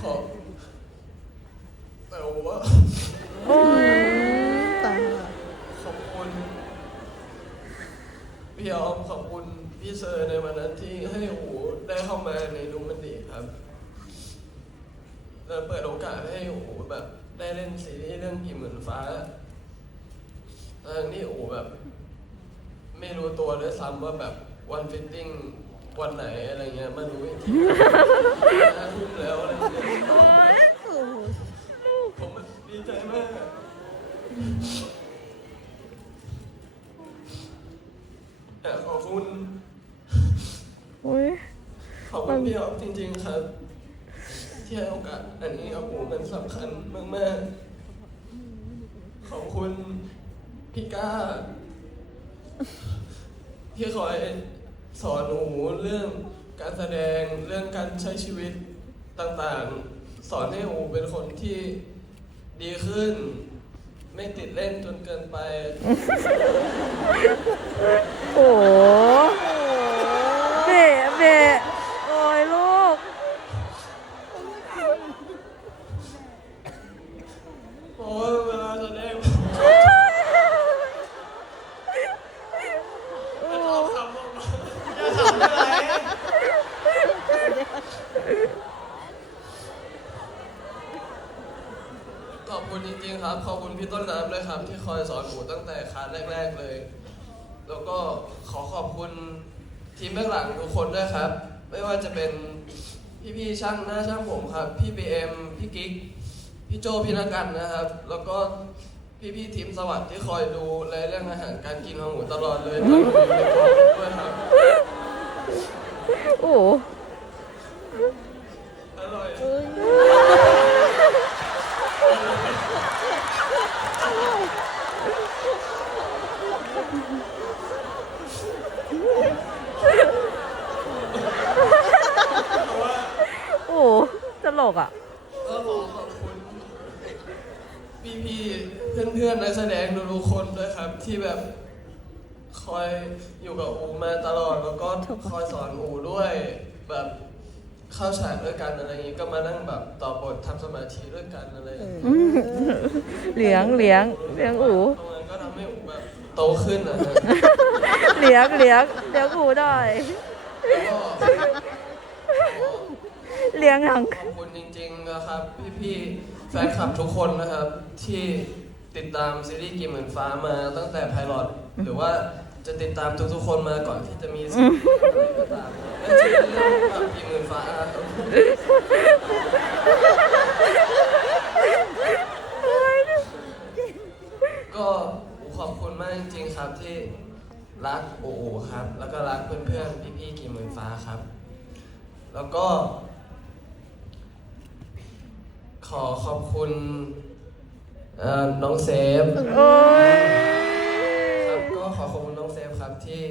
ขอบแต่ว่าโอ้ยตายละขอบคุณพี่ออมขอบคุณพี่เซอร์ในวันนั้นที่ให้หูได้เข้ามาในดูมันดีครับแล้วเปิดโอกาสให้หูแบบได้เล่นซีรีส์เรื่องกี่หมื่นฟ้าทั้งที่หูแบบ ไม่รู้ตัวด้วยซ้ำว่าแบบวันฟิตติ้ง วันไหนอะไรเงี้ยมารู้อีกทีห้าทุ่มแล้วอะไรเงี้ยโอ้โหผมดีใจมากแต่ขอบคุณโอ้ยขอบคุณพี่ออฟจริงๆครับ ที่ให้โอกาสอันนี้ครับผมมันสำคัญมากๆ ขอบคุณพี่ก้าที่คอย สอนหนูเรื่องการแสดงเรื่องการใช้ชีวิตต่างๆ สอนให้หนูเป็นคนที่ดีขึ้น ไม่ติดเล่นจนเกินไป โอ้โหเบะเบะโอ้ยลูก เพราะว่าเวลาแสดง โอ้ คำว่าอย่าทำอะไรขอบคุณ จริงๆครับ ขอบคุณพี่ต้นน้ำเลยครับ ที่คอยสอนหนูตั้งแต่คลาสแรก ๆเลย แล้วก็ขอขอบคุณทีมเบื้องหลังทุกคนด้วยครับ ไม่ว่าจะเป็นพี่ๆช่างหน้าช่างผมครับ พี่บีเอ็มพี่กิ๊กพี่โจพี่นักกันนะครับ แล้วก็พี่ๆทีมสวัสดิ์ที่คอยดูแลเรื่องอาหารการกินของหมูตลอดเลยตอนหนูอยู่ในกองด้วยครับ โอ้โหอร่อย เอ้ย โอ้โหต ลกอะก็ขอขอบคุณพี่ๆเพื่อนๆนักแสดงทุกๆคนด้วยครับ ที่แบบคอยอยู่กับอูมาตลอดแล้วก็คอยสอนอูด้วยแบบเข้าฉากด้วยกันอะไรอย่างงี้ก็มานั่งแบบต่อบททำสมาธิด้วยกันอะไรอย่างงี้เหลียงเหลียงเหลียงอูตรงนั้นก็ทำให้อูแบบโตขึ้นนะฮะเหลียงเหลียงเหลียงอูได้แล้วก็ เหลียงหยังขอบคุณจริงๆนะครับ พี่ๆแฟนคลับทุกคนนะครับ ที่ติดตามซีรีส์กิมเหมือนฟ้ามาตั้งแต่ไพลอตหรือว่าจะติดตามทุกๆคนมาก่อนที่จะมีซีรีส์อะไรก็ตามนั่นคือเรื่องแบบกิมเหมือนฟ้าครับก็ขอบคุณมากจริงๆครับที่รักโอโอครับ แล้วก็รักเพื่อนๆพี่ๆกิมเหมือนฟ้าครับ แล้วก็ ขอขอบคุณเอ่อน้องเซฟโอ้ยครับก็ขอขอบคุณน้องเซฟครับที่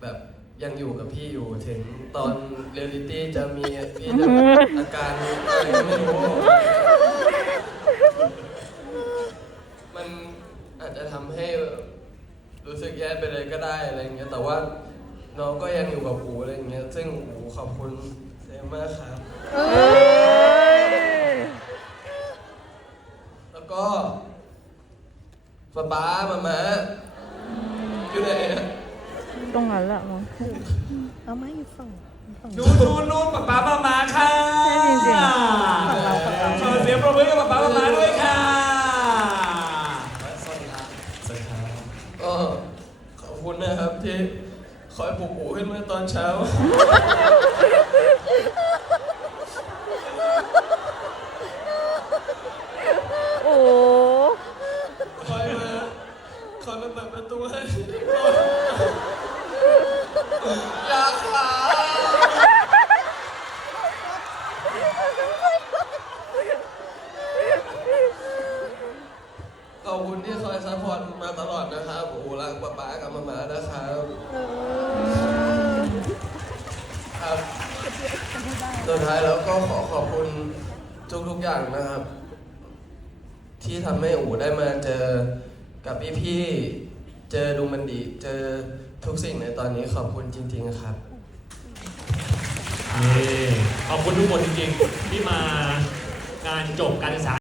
แบบยังอยู่กับพี่อยู่ถึงตอนเรียลลิตี้จะมีพี่จะอาการอะไรก็ไม่รู้ มันอาจจะทำให้รู้สึกแย่ไปเลยก็ได้อะไรเงี้ยแต่ว่าน้องก็ยังอยู่กับอูอะไรเงี้ยซึ่งอูขอบคุณเซฟมากครับ เอ้ย แล้วก็ ป๊าป๊ามามาอยู่ไหนอะตรงนั้นแหละมั้งเอาไม้อยู่ฝั่งฝั่งดูดูนู่นป๊าป๊ามามาค่ะใช่จริงฝั่งเราฝั่งเราขอเสียงปรบมือกับป๊าป๊ามามาด้วยค่ะ สวัสดีครับสวัสดีครับก็ขอบคุณนะครับที่คอยปลุกอูขึ้นมาตอนเช้า โอ้โห คอยมาคอยมาเปิดประตูให้อยากขาข อบคุณที่คอยซัพพอร์ตมาตลอดนะครับโอ้รักป๊าป๊ากับมามานะครับครับสุดท้ายแล้วก็ขอขอบคุณทุกๆอย่างนะครับ ที่ทำให้อูได้มาเจอกับพี่ๆเจอดูมันดีเจอทุกสิ่งในตอนนี้ขอบคุณจริง ๆครับนี่ขอบคุณทุกคนจริงๆที่มางานจบการศึกษา